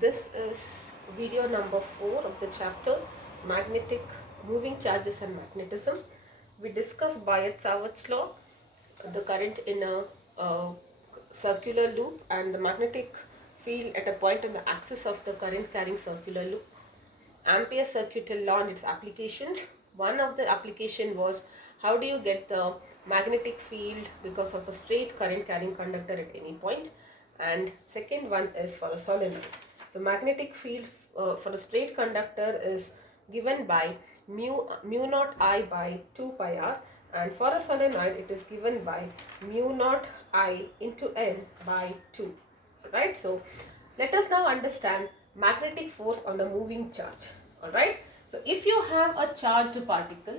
This is video number 4 of the chapter Magnetic Moving Charges and Magnetism. We discussed Biot-Savart's law, the current in a circular loop, and the magnetic field at a point on the axis of the current carrying circular loop. Ampere's circuital law and its application. One of the application was how do you get the magnetic field because of a straight current carrying conductor at any point, and second one is for a solenoid. The magnetic field for a straight conductor is given by mu naught I by 2 pi r, and for a solenoid it is given by mu naught I into n by 2. Right? So let us now understand magnetic force on a moving charge. Alright, so if you have a charged particle,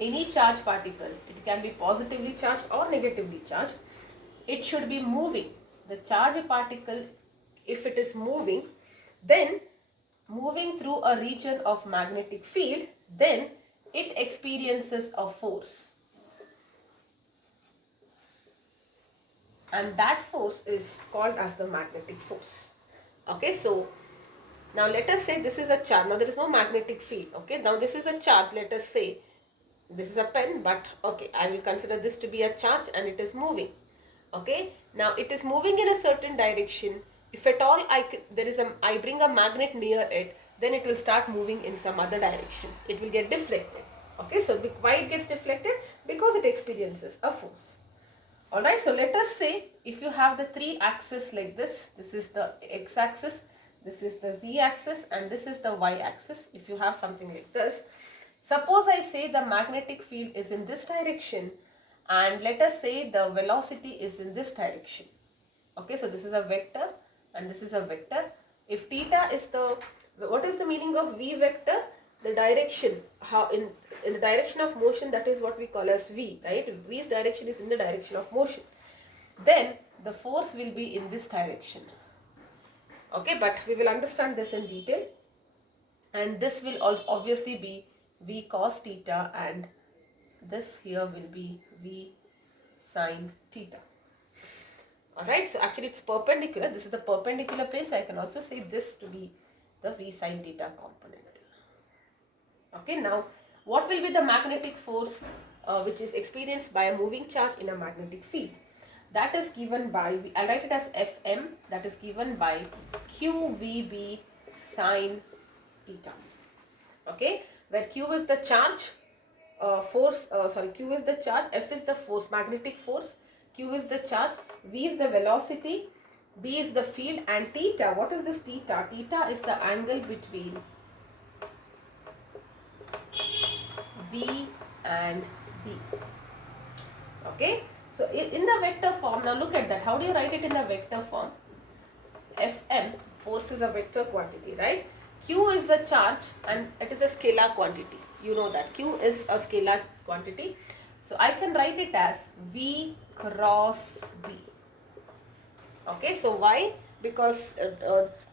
any charged particle, it can be positively charged or negatively charged, it should be moving. The charged particle, if it is moving, then moving through a region of magnetic field, then it experiences a force. And that force is called as the magnetic force. Okay, so now let us say this is a charge. Now there is no magnetic field. Okay, now this is a charge. Let us say this is a pen, but okay, I will consider this to be a charge and it is moving. Okay, now it is moving in a certain direction. If at all I bring a magnet near it, then it will start moving in some other direction. It will get deflected. Okay, so why it gets deflected? Because it experiences a force. Alright, so let us say if you have the three axes like this is the x-axis, this is the z-axis, and this is the y-axis. If you have something like this, suppose I say the magnetic field is in this direction, and let us say the velocity is in this direction. Okay, so this is a vector and this is a vector. If theta is what is the meaning of v vector? The direction, how in the direction of motion, that is what we call as v, right? V's direction is in the direction of motion. Then the force will be in this direction. Okay, but we will understand this in detail. And this will also obviously be v cos theta, and this here will be v sin theta. Alright, so actually it's perpendicular. This is the perpendicular plane, so I can also say this to be the v sin theta component. Okay, now what will be the magnetic force which is experienced by a moving charge in a magnetic field? That is given by, I'll write it as Fm, that is given by QVB sin theta. Okay, where Q is the charge, Q is the charge, F is the force, magnetic force, Q is the charge, V is the velocity, B is the field, and theta, what is this theta? Theta is the angle between V and B. Okay, so in the vector form, now look at that. How do you write it in the vector form? Fm, force is a vector quantity, right? Q is a charge and it is a scalar quantity. You know that Q is a scalar quantity. So I can write it as V cross B. Okay, so why? Because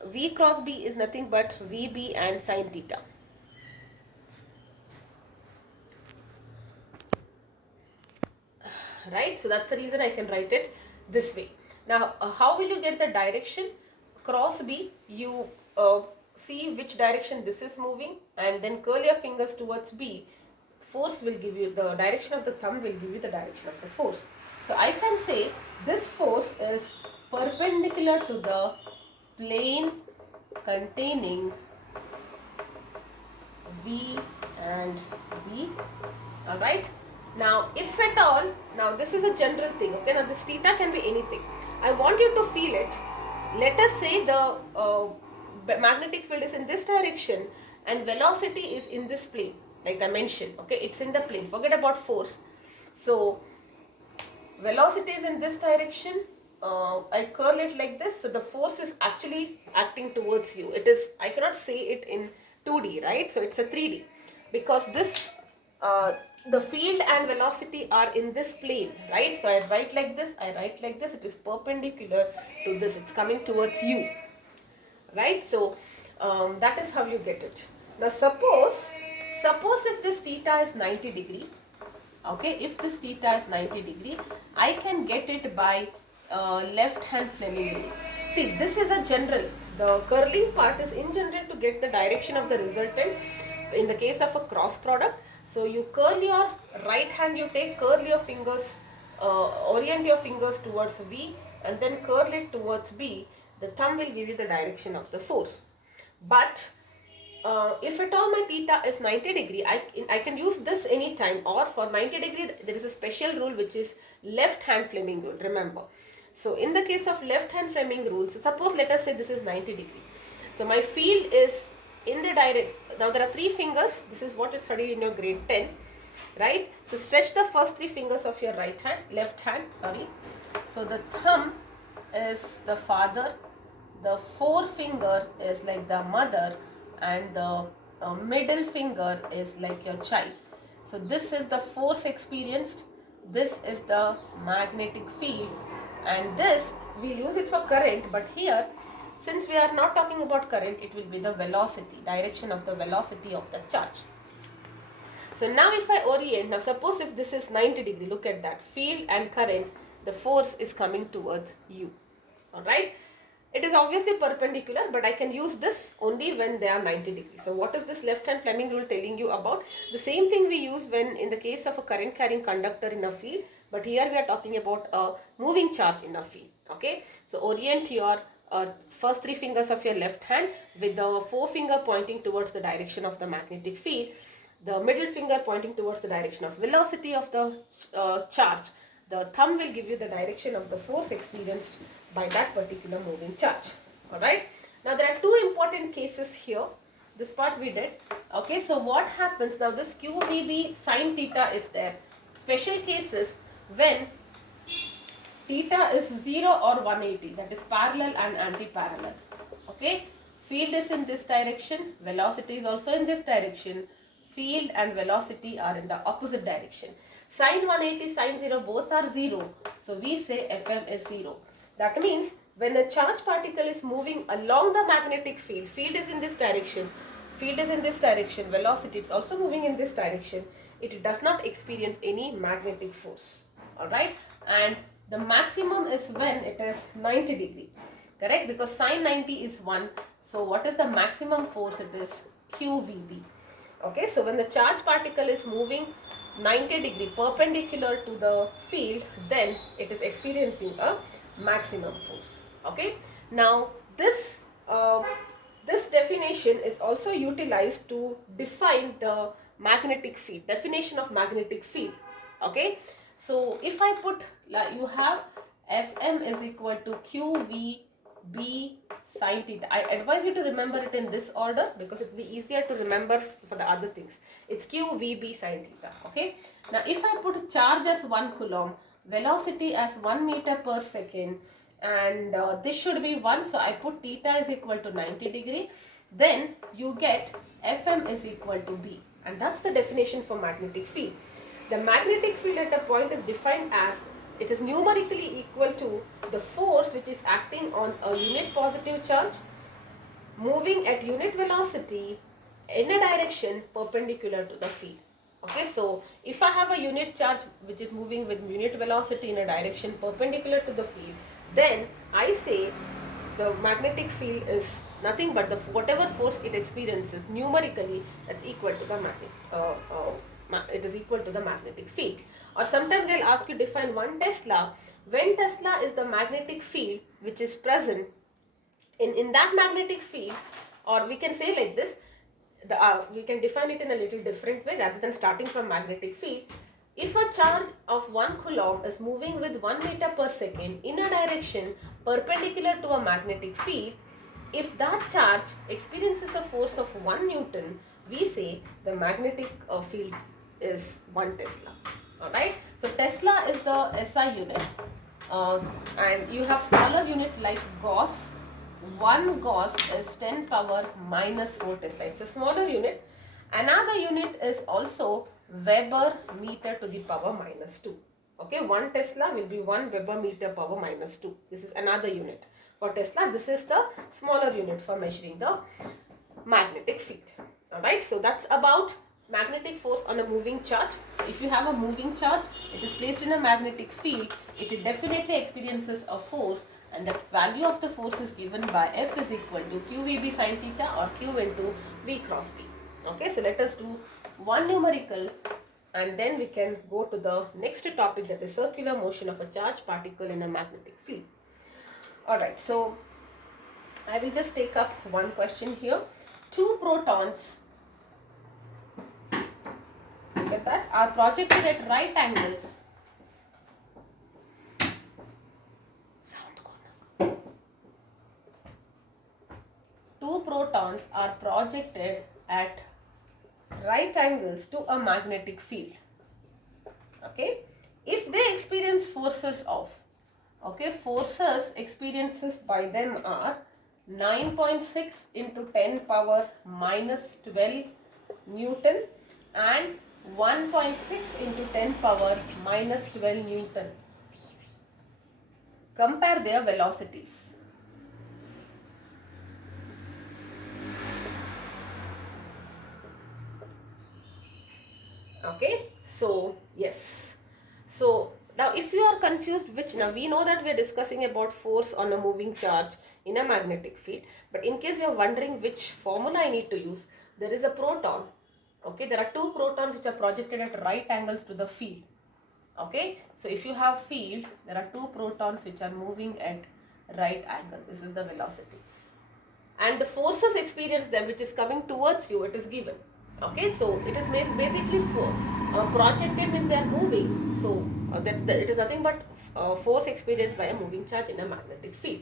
V cross B is nothing but VB and sin theta. Right, so that's the reason I can write it this way. Now how will you get the direction? Cross B, you see which direction this is moving and then curl your fingers towards B. Force will give you, the direction of the thumb will give you the direction of the force. So I can say this force is perpendicular to the plane containing V and B. Alright. Now, if at all, now this is a general thing, okay, now this theta can be anything. I want you to feel it. Let us say the magnetic field is in this direction and velocity is in this plane, like I mentioned, okay, it's in the plane, forget about force. So, velocity is in this direction, I curl it like this, so the force is actually acting towards you. It is, I cannot say it in 2D, right, so it's a 3D, because this the field and velocity are in this plane, right? So I write like this, it is perpendicular to this, it's coming towards you, right? So that is how you get it. Now suppose if this theta is 90 degree, okay, if this theta is 90 degree, I can get it by left hand Fleming rule. See, this is a general. The curling part is in general to get the direction of the resultant in the case of a cross product. So you curl your right hand, you curl your fingers, orient your fingers towards V and then curl it towards B. The thumb will give you the direction of the force. But if at all my theta is 90 degree, I can use this anytime, or for 90 degree there is a special rule which is left hand Fleming rule, remember. So in the case of left hand Fleming rule, so suppose let us say this is 90 degree. So my field is in the direct, now there are 3 fingers, this is what you studied in your grade 10, right? So stretch the first 3 fingers of your left hand, sorry. So the thumb is the father, the forefinger is like the mother, and the middle finger is like your child. So this is the force experienced, this is the magnetic field, and this we use it for current, but here since we are not talking about current, it will be the velocity, direction of the velocity of the charge. So now if I orient, now suppose if this is 90 degree, look at that, field and current, the force is coming towards you, alright. It is obviously perpendicular, but I can use this only when they are 90 degrees. So what is this left hand Fleming rule telling you about? The same thing we use when in the case of a current carrying conductor in a field, but here we are talking about a moving charge in a field. Okay, so orient your first 3 fingers of your left hand with the forefinger pointing towards the direction of the magnetic field, the middle finger pointing towards the direction of velocity of the charge. The thumb will give you the direction of the force experienced by that particular moving charge. Alright. Now there are 2 important cases here. This part we did. Okay, so what happens now, this QVB sine theta is there. Special cases when theta is 0 or 180, that is parallel and anti-parallel. Okay, field is in this direction, velocity is also in this direction. Field and velocity are in the opposite direction. Sine 180, sine 0 both are 0. So we say Fm is 0. That means when the charge particle is moving along the magnetic field, field is in this direction, velocity is also moving in this direction, it does not experience any magnetic force. Alright, and the maximum is when it is 90 degree, correct, because sine 90 is 1. So what is the maximum force? It is QVB. Okay, so when the charge particle is moving 90 degree perpendicular to the field, then it is experiencing a maximum force. Okay, now this this definition is also utilized to define the magnetic field, definition of magnetic field. Okay, so if I put, you have Fm is equal to QVB sine theta. I advise you to remember it in this order because it will be easier to remember for the other things. It's QVB sine theta. Okay, now if I put charge as 1 coulomb, velocity as 1 meter per second, and this should be 1, so I put theta is equal to 90 degree, then you get Fm is equal to B, and that's the definition for magnetic field. The magnetic field at a point is defined as, it is numerically equal to the force which is acting on a unit positive charge moving at unit velocity in a direction perpendicular to the field. Okay, so if I have a unit charge which is moving with unit velocity in a direction perpendicular to the field, then I say the magnetic field is nothing but the whatever force it experiences numerically, that's equal to the it is equal to the magnetic field. Or sometimes they'll ask you define 1 Tesla. When Tesla is the magnetic field which is present in that magnetic field, or we can say like this, we can define it in a little different way rather than starting from magnetic field. If a charge of 1 coulomb is moving with 1 meter per second in a direction perpendicular to a magnetic field, if that charge experiences a force of 1 Newton, we say the magnetic field is 1 Tesla. Alright, so Tesla is the SI unit, and you have smaller unit like Gauss. 1 Gauss is 10 power minus 4 Tesla. It's a smaller unit. Another unit is also Weber meter to the power minus 2. Okay, 1 Tesla will be 1 Weber meter power minus 2. This is another unit. For Tesla, this is the smaller unit for measuring the magnetic field. Alright, so that's about magnetic force on a moving charge. If you have a moving charge, it is placed in a magnetic field, it definitely experiences a force and that value of the force is given by F is equal to QVB sin theta or Q into V cross B. Okay, so let us do one numerical and then we can go to the next topic, that is circular motion of a charged particle in a magnetic field. Alright, so I will just take up one question here. Two protons, look at that, are projected at right angles. Two protons are projected at right angles to a magnetic field. Okay, if they experience forces of, okay, forces experiences by them are 9.6 into 10 power minus 12 Newton and 1.6 into 10 power minus 12 Newton. Compare their velocities. Okay, so yes. So now if you are confused which, now we know that we are discussing about force on a moving charge in a magnetic field, but in case you are wondering which formula I need to use, there is a proton. Okay, there are two protons which are projected at right angles to the field. Okay, so if you have field, there are two protons which are moving at right angle. This is the velocity. And the forces experience them which is coming towards you, it is given. Okay, so it is basically projected means they are moving. So it is nothing but force experienced by a moving charge in a magnetic field.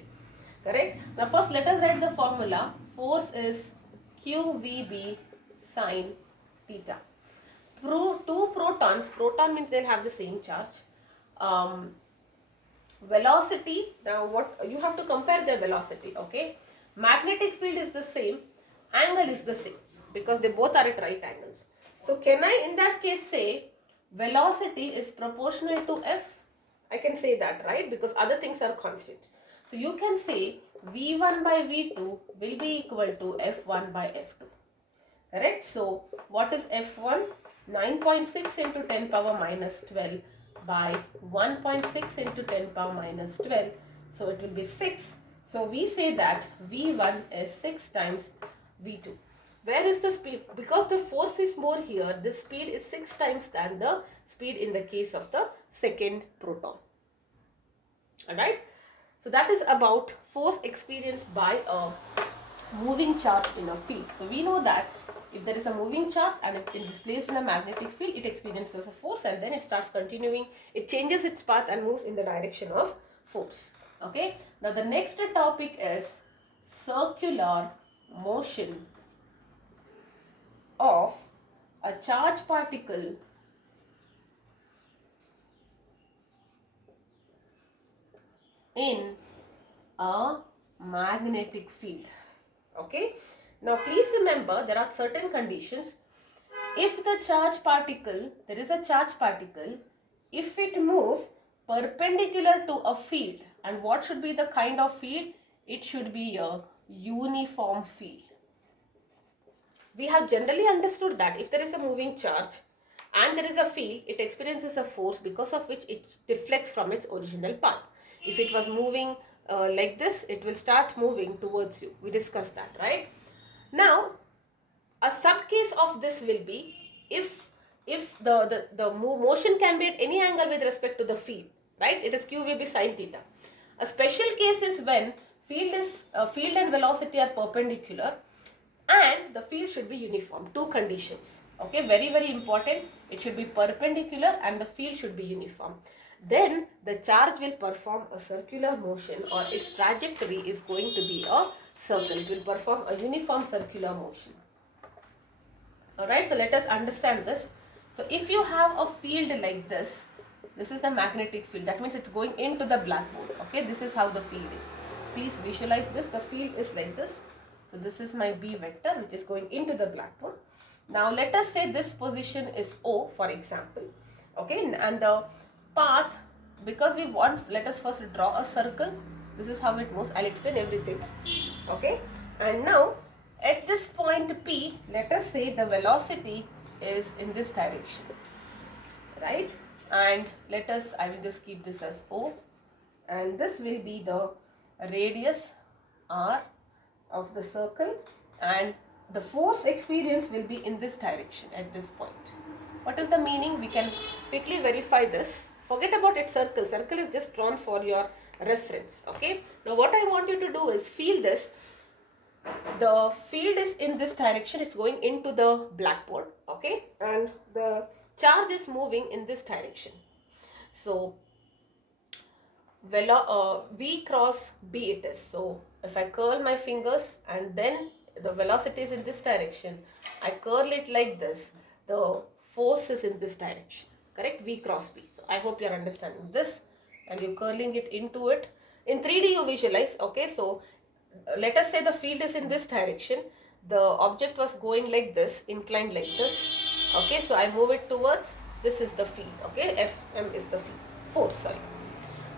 Correct? Now first let us write the formula. Force is QVB sin theta. Two protons, proton means they'll have the same charge. Velocity, now what you have to compare their velocity. Okay, magnetic field is the same, angle is the same because they both are at right angles. So can I in that case say velocity is proportional to F? I can say that, right, because other things are constant. So you can say V1 by V2 will be equal to F1 by F2. Correct? So what is F1? 9.6 into 10 power minus 12 by 1.6 into 10 power minus 12. So it will be 6. So we say that V1 is 6 times V2. Where is the speed? Because the force is more here, the speed is 6 times than the speed in the case of the second proton. Alright? So that is about force experienced by a moving charge in a field. So we know that if there is a moving charge and it is placed in a magnetic field, it experiences a force and then it starts continuing, it changes its path and moves in the direction of force. Okay. Now the next topic is circular motion of a charged particle in a magnetic field. Okay. Now please remember there are certain conditions. If the charged particle, there is a charged particle, if it moves perpendicular to a field, and what should be the kind of field? It should be a uniform field. We have generally understood that if there is a moving charge and there is a field, it experiences a force because of which it deflects from its original path. If it was moving like this, it will start moving towards you. We discussed that, right? Now, a subcase of this will be if the motion can be at any angle with respect to the field, right? It is QVB sin theta. A special case is when field and velocity are perpendicular and the field should be uniform. Two conditions. Okay, very, very important. It should be perpendicular and the field should be uniform. Then the charge will perform a circular motion, or its trajectory is going to be a circle. It will perform a uniform circular motion. Alright, so let us understand this. So if you have a field like this, this is the magnetic field. That means it's going into the blackboard. Okay, this is how the field is. Please visualize this. The field is like this. So this is my B vector which is going into the blackboard. Now let us say this position is O, for example. Okay, and the path, because we want, let us first draw a circle. This is how it moves. I'll explain everything. Okay, and now at this point P, let us say the velocity is in this direction, right? And let us, I will just keep this as O, and this will be the radius r of the circle, and the force experienced will be in this direction at this point. What is the meaning? We can quickly verify this. Forget about its circle. Circle is just drawn for your reference. Okay. Now what I want you to do is feel this. The field is in this direction. It's going into the blackboard. Okay. And the charge is moving in this direction. So V cross B it is. So if I curl my fingers and then the velocity is in this direction, I curl it like this, the force is in this direction, correct? V cross B. So I hope you are understanding this, and you're curling it into it. In 3D you visualize, okay? So let us say the field is in this direction, the object was going like this, inclined like this, okay? So I move it towards, this is the field, okay? Fm is the field, force, sorry.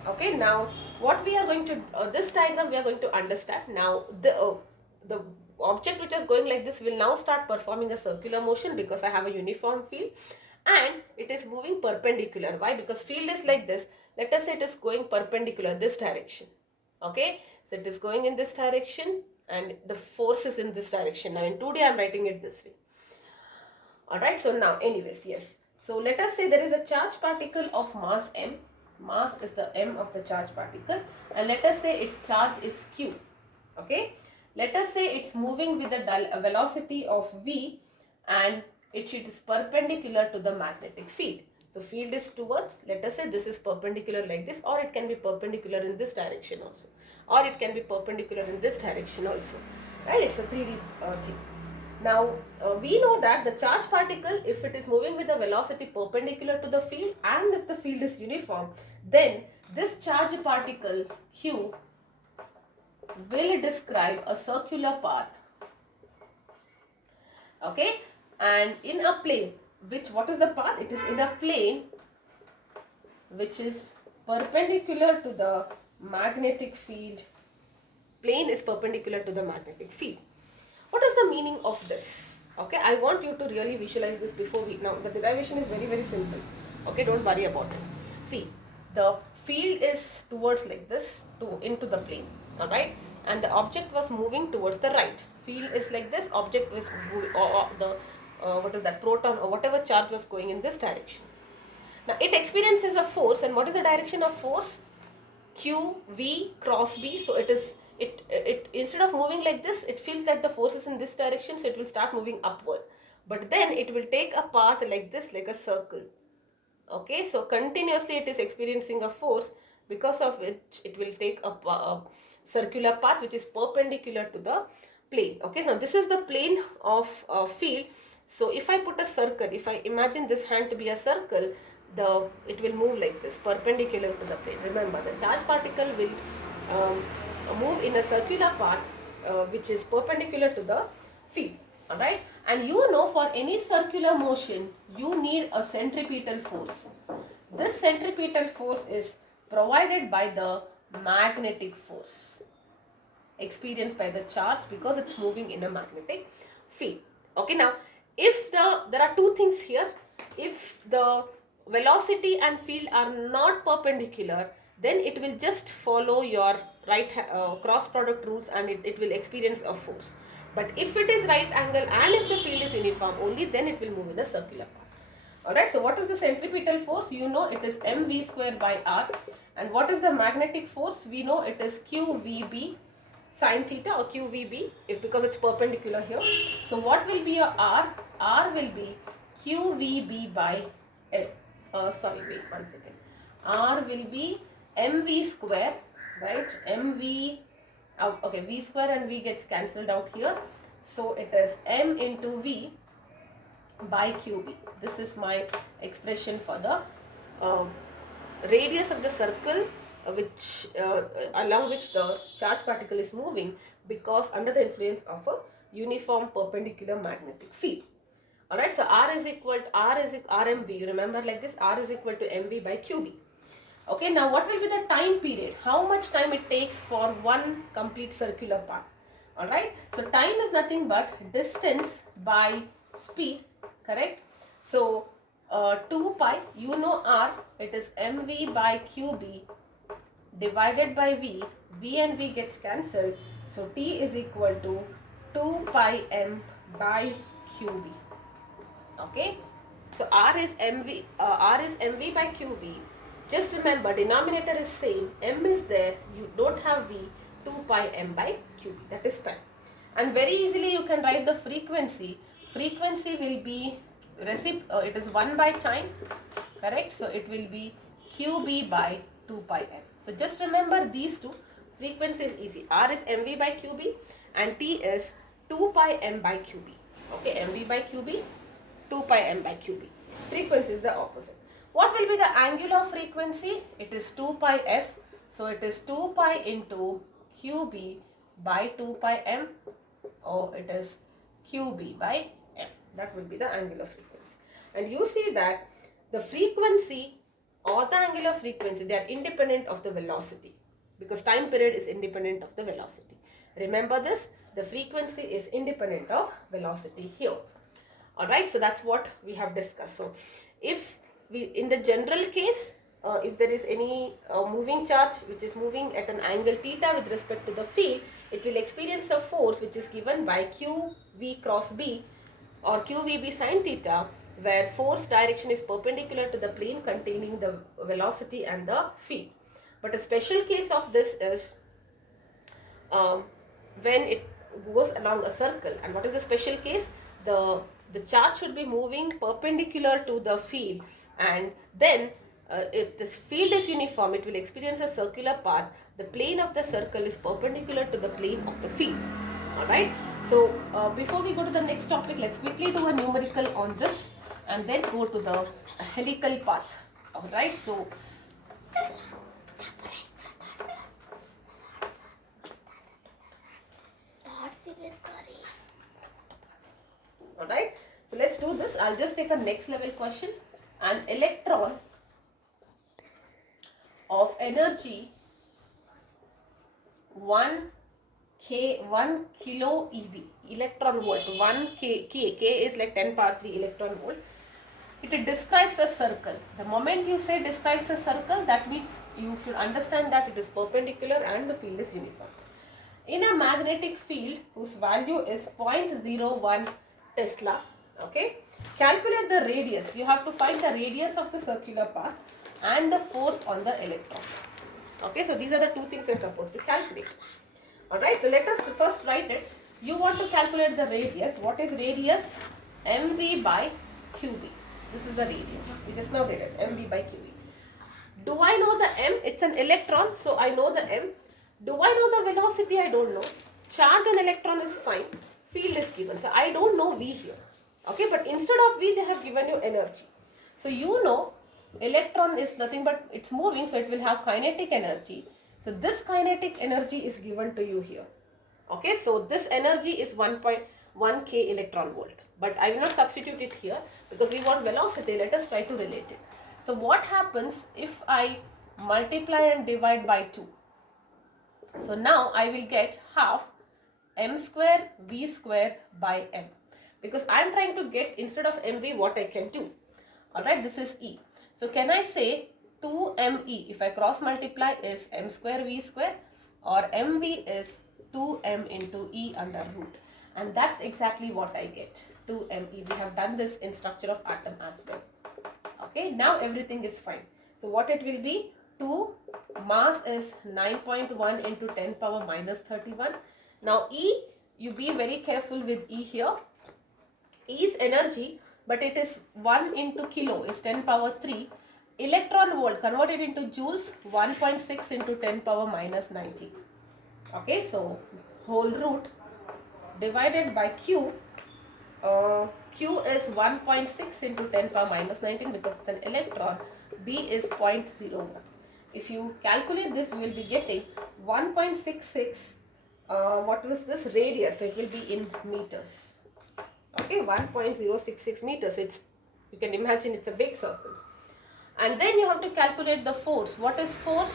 Okay, now what we are going to, this diagram we are going to understand. Now the object which is going like this will now start performing a circular motion because I have a uniform field, and it is moving perpendicular. Why? Because field is like this. Let us say it is going perpendicular this direction. Okay, so it is going in this direction and the force is in this direction. Now in 2D I am writing it this way. Alright, so now anyways, yes. So let us say there is a charge particle of mass m. Mass is the m of the charge particle, and let us say its charge is q. Okay, let us say it's moving with a velocity of v, and it is perpendicular to the magnetic field. So field is towards, let us say this is perpendicular like this, or it can be perpendicular in this direction also, or it can be perpendicular in this direction also, right? It's a 3D thing. Now we know that the charge particle, if it is moving with a velocity perpendicular to the field and if the field is uniform, then this charge particle q will describe a circular path, okay, and in a plane, which, what is the path? It is in a plane which is perpendicular to the magnetic field. Plane is perpendicular to the magnetic field. What is the meaning of this? Okay, I want you to really visualize this before we, now the derivation is very, very simple. Okay, don't worry about it. See, the field is towards like this, into the plane, alright, and the object was moving towards the right. Field is like this, object was moving, or the what is that, proton or whatever charge was going in this direction. Now it experiences a force, and what is the direction of force? Q V cross B. So it is, it instead of moving like this, it feels that the force is in this direction, so it will start moving upward, but then it will take a path like this, like a circle. Okay, so continuously it is experiencing a force, because of which it will take a circular path which is perpendicular to the plane. Okay, so this is the plane of field. So if I put a circle, if I imagine this hand to be a circle, it will move like this, perpendicular to the plane. Remember, the charge particle will move in a circular path which is perpendicular to the field. Alright, and you know, for any circular motion you need a centripetal force. This centripetal force is provided by the magnetic force experienced by the charge, because it's moving in a magnetic field. Okay, now if there are two things here. If the velocity and field are not perpendicular, then it will just follow your right cross product rules, and it will experience a force. But if it is right angle and if the field is uniform, only then it will move in a circular path. Alright, so what is the centripetal force? You know it is mv square by r. And what is the magnetic force? We know it is qvb sine theta, or qvb, because it's perpendicular here. So what will be a r? R will be qvb by l. Sorry, wait one second. R will be mv square, right? Mv, okay, v square and v gets cancelled out here. So it is m into v by qb. This is my expression for the radius of the circle which along which the charge particle is moving, because under the influence of a uniform perpendicular magnetic field. Alright, so R is equal to RMV. Remember like this, R is equal to MV by QB. Okay, now what will be the time period? How much time it takes for one complete circular path? Alright, so time is nothing but distance by speed, correct? So 2 pi, you know R, it is mv by qb divided by v. V and V gets cancelled. So T is equal to 2 pi m by QB. Okay. So R is mv by QB. Just remember, denominator is same. M is there. You don't have V. 2 pi m by QB. That is time. And very easily you can write the frequency. Frequency will be it is 1 by time. Correct. So it will be QB by 2 pi m. So just remember these two. Frequency is easy. R is mv by QB and T is 2 pi m by QB. Okay, mv by QB, 2 pi m by QB. Frequency is the opposite. What will be the angular frequency? It is 2 pi f. So it is 2 pi into QB by 2 pi m, or it is QB by m. That will be the angular frequency. And you see that the frequency or the angular frequency, they are independent of the velocity, because time period is independent of the velocity. Remember this, the frequency is independent of velocity here. Alright, so that's what we have discussed. So if we, in the general case, if there is any moving charge which is moving at an angle theta with respect to the field, it will experience a force which is given by QV cross B or QVB sin theta, where force direction is perpendicular to the plane containing the velocity and the field. But a special case of this is when it goes along a circle. And what is the special case? The charge should be moving perpendicular to the field, and then if this field is uniform, it will experience a circular path. The plane of the circle is perpendicular to the plane of the field. Alright, so before we go to the next topic, let's quickly do a numerical on this and then go to the helical path. Alright, so alright, so let's do this. I'll just take a next level question. An electron of energy 1 kilo eV, electron volt, 1 k is like 10 power 3 electron volt. It describes a circle. The moment you say describes a circle, that means you should understand that it is perpendicular and the field is uniform. In a magnetic field whose value is 0.01 Tesla, okay, calculate the radius. You have to find the radius of the circular path and the force on the electron. Okay, so these are the two things you're supposed to calculate. Alright, so let us first write it. You want to calculate the radius. What is radius? mv by qb. This is the radius. We just now did it. mv by qb. Do I know the m? It's an electron, so I know the m. Do I know the velocity? I don't know. Charge on electron is fine. Field is given. So I don't know v here. Okay, but instead of v, they have given you energy. So you know electron is nothing but it's moving, so it will have kinetic energy. So this kinetic energy is given to you here. Okay, so this energy is 1.1 k electron volt. But I will not substitute it here because we want velocity. Let us try to relate it. So what happens if I multiply and divide by 2? So now I will get half m square v square by m, because I am trying to get, instead of mv, what I can do. Alright, this is E. So can I say 2me, if I cross multiply, is m square v square, or mv is 2m into E under root. And that's exactly what I get, 2me. We have done this in structure of atom as well. Okay, now everything is fine. So what it will be? 2 mass is 9.1 into 10 power minus 31. Now E, you be very careful with E here. E is energy, but it is 1 into kilo is 10 power 3. Electron volt converted into joules, 1.6 into 10 power minus 90. Okay, so whole root divided by Q. Q is 1.6 into 10 power minus 19 because it's an electron. B is 0.01. If you calculate this, we will be getting 1.66. What was this radius? So it will be in meters. Okay, 1.066 meters. It's, you can imagine it's a big circle. And then you have to calculate the force. What is force?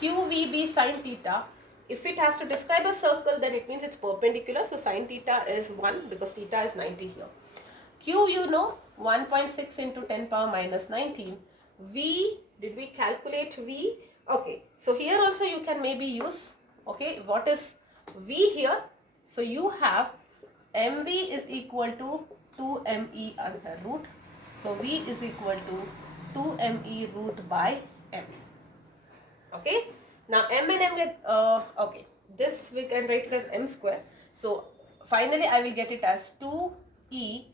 QVB sin theta. If it has to describe a circle, then it means it's perpendicular. So sin theta is 1 because theta is 90 here. Q, you know, 1.6 into 10 power minus 19. V, did we calculate V? Okay, so here also you can maybe use Okay, what is V here? So you have mv is equal to 2me under root. So V is equal to 2me root by m. Okay, now m and m get okay, this we can write it as m square. So finally I will get it as 2e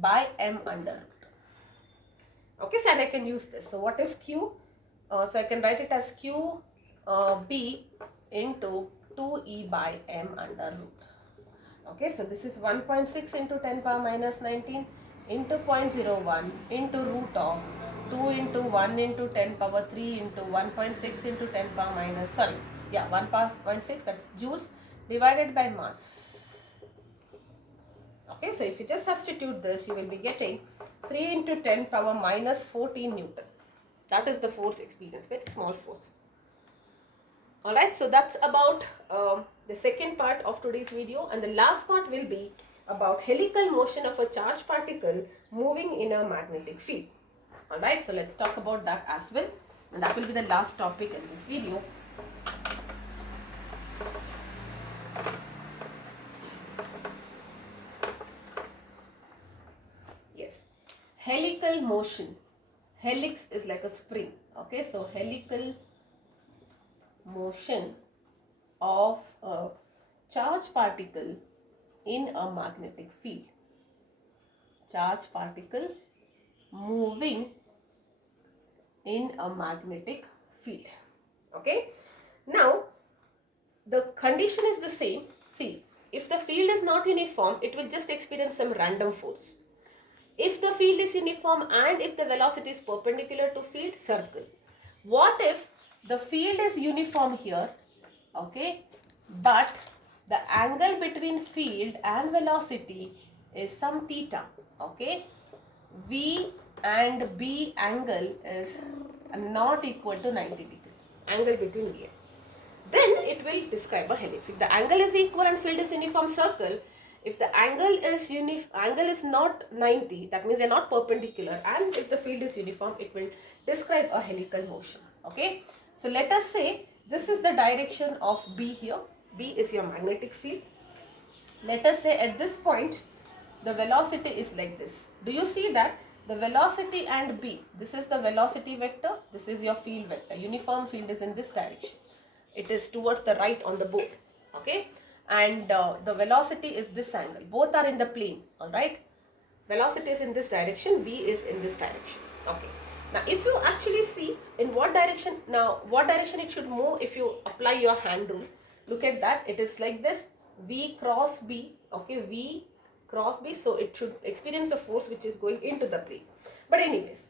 by m under root. Okay, so and I can use this. So what is q? So I can write it as q b into 2e by m under root. Okay, so this is 1.6 into 10 power minus 19 into 0.01 into root of 2 into 1 into 10 power 3 into 1.6 into 10 power minus, 1.6, that's joules divided by mass. Okay, so if you just substitute this, you will be getting 3 into 10 power minus 14 Newton. That is the force experienced, very small force. Alright, so that's about the second part of today's video, and the last part will be about helical motion of a charged particle moving in a magnetic field. Alright, so let's talk about that as well, and that will be the last topic in this video. Yes, helical motion. Helix is like a spring. Okay, so helical motion of a charged particle in a magnetic field. Charged particle moving in a magnetic field. Okay, now the condition is the same. See, if the field is not uniform, it will just experience some random force. If the field is uniform and if the velocity is perpendicular to field, circle. What if the field is uniform here, okay, but the angle between field and velocity is some theta, okay? V and B angle is not equal to 90 degree, angle between V and. Then it will describe a helix. If the angle is equal and field is uniform, circle. If the angle is not 90, that means they are not perpendicular, and if the field is uniform, it will describe a helical motion. Okay, so let us say this is the direction of B here. B is your magnetic field. Let us say at this point the velocity is like this. Do you see that the velocity and B, this is the velocity vector, this is your field vector. Uniform field is in this direction. It is towards the right on the board. Okay, and the velocity is this angle. Both are in the plane. All right, velocity is in this direction, B is in this direction. Okay, now if you actually see in what direction it should move, if you apply your hand rule, look at that, it is like this, V cross B. Okay, V cross B, so it should experience a force which is going into the plane. But anyways,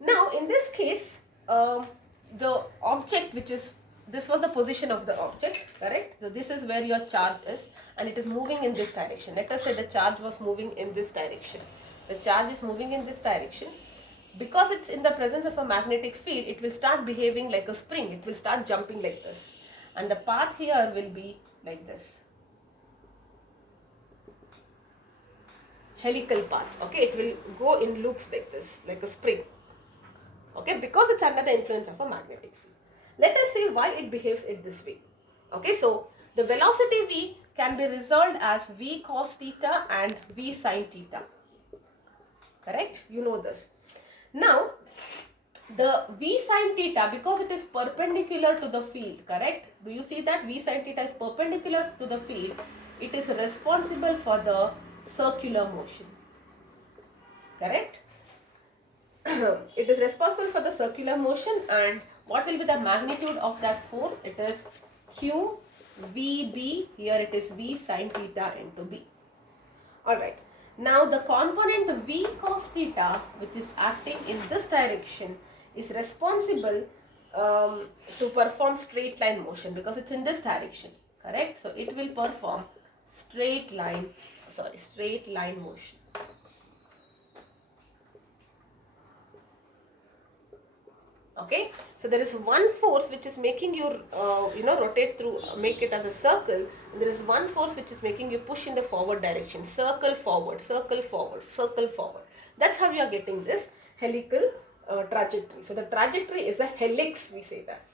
now in this case the object, which is, this was the position of the object, correct? So this is where your charge is, and it is moving in this direction. Let us say the charge was moving in this direction. The charge is moving in this direction. Because it's in the presence of a magnetic field, it will start behaving like a spring. It will start jumping like this, and the path here will be like this, helical path. Okay, it will go in loops like this, like a spring. Okay, because it's under the influence of a magnetic field. Let us see why it behaves in this way. Okay, so the velocity V can be resolved as V cos theta and V sin theta. Correct? You know this. Now, the V sin theta, because it is perpendicular to the field, correct? Do you see that V sin theta is perpendicular to the field? It is responsible for the circular motion. Correct? It is responsible for the circular motion, and what will be the magnitude of that force? It is Q VB. Here it is V sin theta into B. Alright. Now the component V cos theta, which is acting in this direction, is responsible to perform straight line motion, because it's in this direction. Correct? So it will perform straight line motion. Okay, so there is one force which is making you rotate through, make it as a circle, and there is one force which is making you push in the forward direction, circle forward, circle forward, circle forward. That's how you are getting this helical trajectory. So the trajectory is a helix, we say that.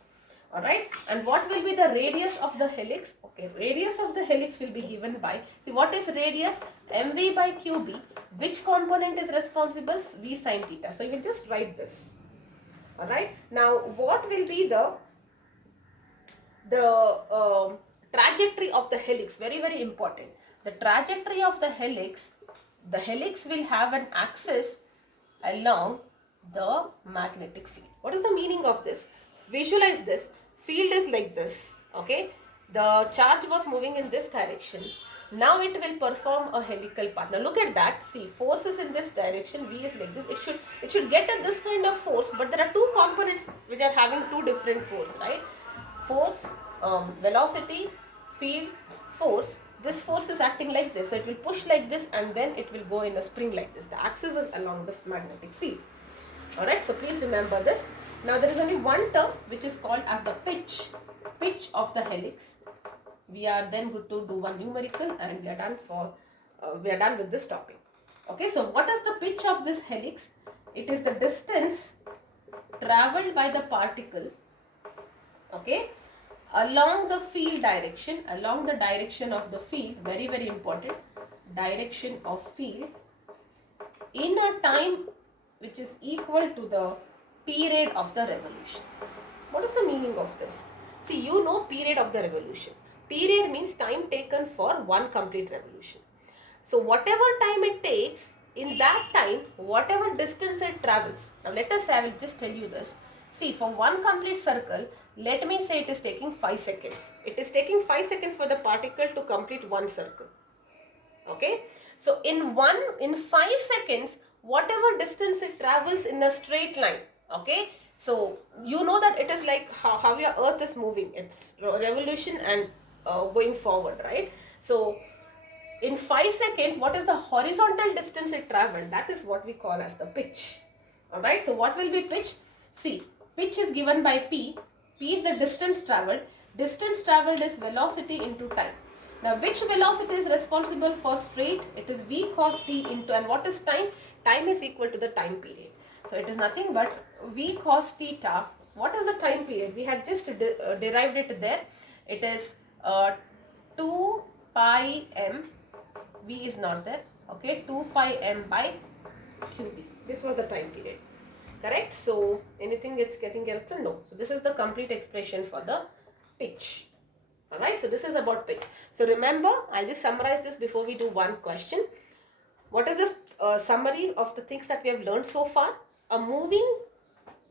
Alright, and what will be the radius of the helix? Okay, radius of the helix will be given by, see what is radius? mv by qb. Which component is responsible? V sin theta. So you will just write this. Alright, now what will be the trajectory of the helix? Very, very important. The trajectory of the helix will have an axis along the magnetic field. What is the meaning of this? Visualize this. Field is like this. Okay. The charge was moving in this direction. Now it will perform a helical path. Now look at that. See, force is in this direction. V is like this. It should get at this kind of force. But there are two components which are having two different force, right? Force, velocity, field, force. This force is acting like this. So it will push like this and then it will go in a spring like this. The axis is along the magnetic field. Alright, so please remember this. Now there is only one term which is called as the pitch of the helix. We are then going to do one numerical and we are done with this topic. Okay, so what is the pitch of this helix? It is the distance traveled by the particle, okay, along the field direction, along the direction of the field, very, very important, direction of field, in a time which is equal to the period of the revolution. What is the meaning of this? See, you know period of the revolution. Period means time taken for one complete revolution. So whatever time it takes, in that time, whatever distance it travels. Now let us say, I will just tell you this. See, for one complete circle, let me say it is taking 5 seconds. It is taking 5 seconds for the particle to complete one circle. Okay. So in 5 seconds, whatever distance it travels in a straight line. Okay. So you know that it is like how your earth is moving. It's revolution and going forward, right? So in 5 seconds, what is the horizontal distance it traveled? That is what we call as the pitch. Alright, so what will be pitch? See, pitch is given by P. P is the distance traveled. Distance traveled is velocity into time. Now, which velocity is responsible for straight? It is V cos t into, and what is time? Time is equal to the time period. So, it is nothing but V cos theta. What is the time period? We had just derived it there. It is 2 pi m. V is not there. Okay, 2 pi m by qb. This was the time period. Correct? So, anything it's getting else? No. So, this is the complete expression for the pitch. Alright, so this is about pitch. So, remember, I'll just summarize this before we do one question. What is the summary of the things that we have learned so far? A moving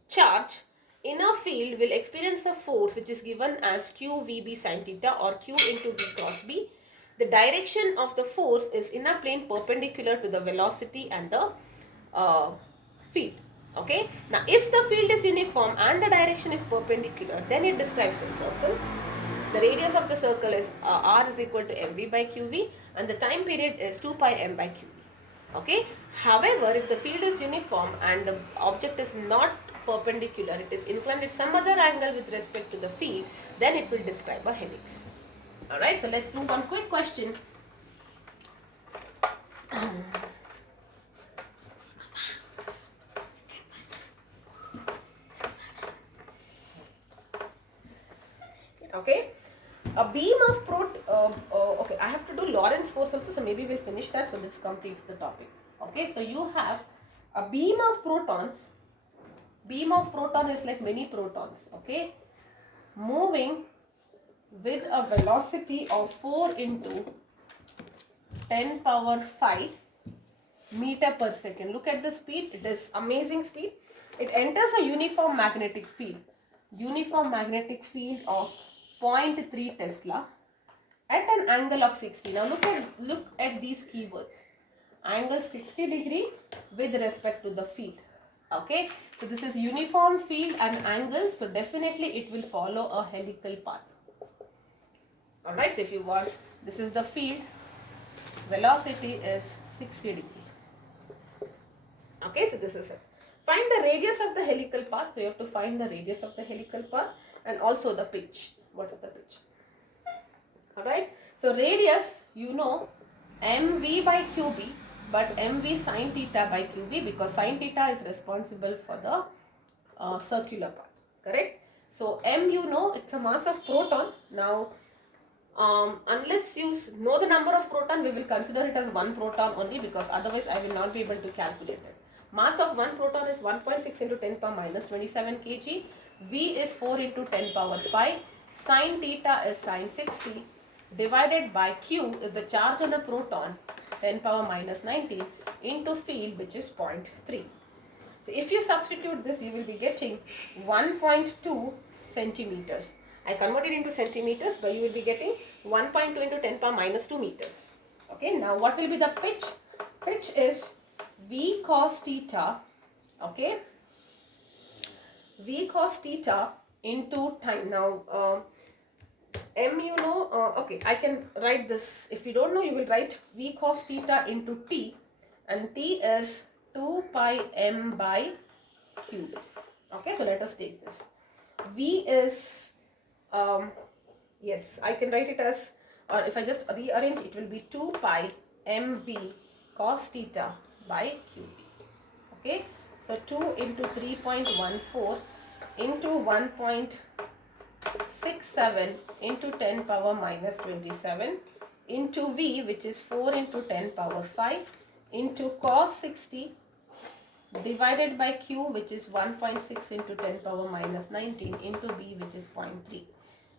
charge in a field will experience a force which is given as q vb sin theta or q into v cross b. The direction of the force is in a plane perpendicular to the velocity and the field. Okay. Now, if the field is uniform and the direction is perpendicular, then it describes a circle. The radius of the circle is r is equal to mv by qv and the time period is 2 pi m by qv. Okay. However, if the field is uniform and the object is not perpendicular, it is inclined at some other angle with respect to the field, then it will describe a helix. Alright, so let's do one quick question. Okay, a beam of okay, I have to do Lorentz force also, so maybe we'll finish that, so this completes the topic. Okay, so you have a beam of protons. Beam of proton is like many protons, okay, moving with a velocity of 4 into 10 power 5 meter per second. Look at the speed. It is amazing speed. It enters a uniform magnetic field. Uniform magnetic field of 0.3 Tesla at an angle of 60. Now look at these keywords. Angle 60 degree with respect to the field. Okay. So this is uniform field and angle. So definitely it will follow a helical path. Alright, so if you want, this is the field, velocity is 60 degree. Okay, so this is it. Find the radius of the helical path. So you have to find the radius of the helical path and also the pitch. What is the pitch? Alright, so radius, you know, mv by qb, but mv sin theta by qb, because sin theta is responsible for the circular path. Correct? So m, you know, it's a mass of proton. Now unless you know the number of proton, we will consider it as one proton only, because otherwise I will not be able to calculate it. Mass of one proton is 1.6 into 10 power minus 27 kg. V is 4 into 10 power 5. Sin theta is sin 60 divided by Q is the charge on a proton 10 power minus 19 into field, which is 0.3. So if you substitute this, you will be getting 1.2 centimeters. I converted into centimeters, but you will be getting 1.2 into 10 power minus 2 meters. Okay, now what will be the pitch? Pitch is V cos theta, okay, V cos theta into time. Now, m, you know, okay, I can write this. If you don't know, you will write V cos theta into T, and T is 2 pi m by q. Okay, so let us take this. V is, yes, I can write it as, or if I just rearrange, it will be 2 pi mv cos theta by qb. Okay, so 2 into 3.14 into 1.67 into 10 power minus 27 into V, which is 4 into 10 power 5 into cos 60 divided by Q, which is 1.6 into 10 power minus 19 into B, which is 0.3.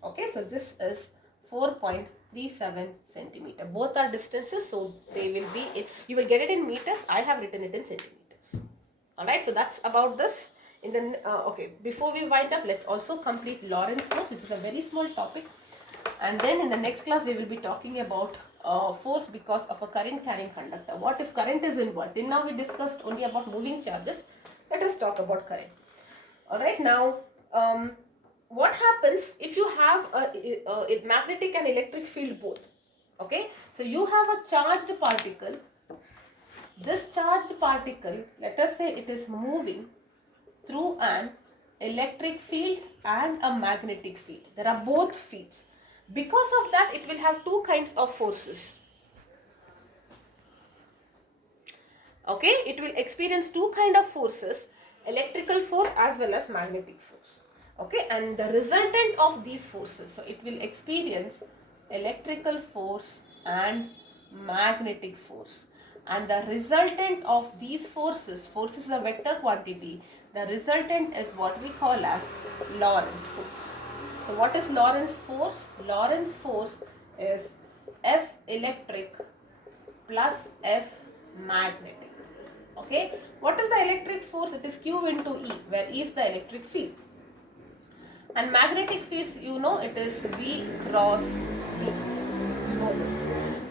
Okay, so this is 4.37 centimeter. Both are distances, so they will be, you will get it in meters. I have written it in centimeters. Alright, so that's about this. In the okay, before we wind up, let's also complete Lorentz force, which is a very small topic. And then in the next class, we will be talking about force because of a current carrying conductor. What if current is involved? Till now we discussed only about moving charges. Let us talk about current. Alright, now what happens if you have a magnetic and electric field both? Okay, so you have a charged particle. This charged particle, let us say it is moving through an electric field and a magnetic field. There are both fields. Because of that, it will have two kinds of forces. Okay, it will experience two kinds of forces, electrical force as well as magnetic force. Okay, and the resultant of these forces, so it will experience electrical force and magnetic force. And the resultant of these forces, force is a vector quantity, the resultant is what we call as Lorentz force. So what is Lorentz force? Lorentz force is F electric plus F magnetic. Okay, what is the electric force? It is Q into E, where E is the electric field. And magnetic fields, you know, it is V cross B. You know this.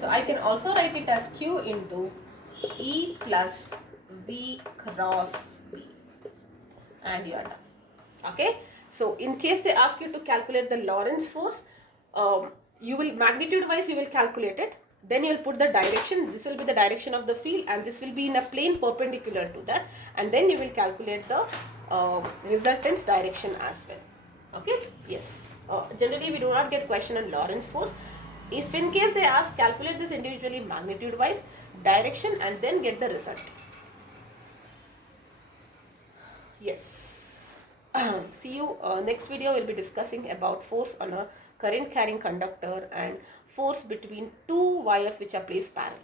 So I can also write it as Q into E plus V cross B. And you are done. Okay. So in case they ask you to calculate the Lorentz force, you will, magnitude wise you will calculate it. Then you will put the direction. This will be the direction of the field, and this will be in a plane perpendicular to that. And then you will calculate the resultant's direction as well. Okay. Yes. Generally we do not get question on Lorentz force. If in case they ask, calculate this individually magnitude wise, direction, and then get the result. Yes. See you next video. We'll be discussing about force on a current carrying conductor and force between two wires which are placed parallel.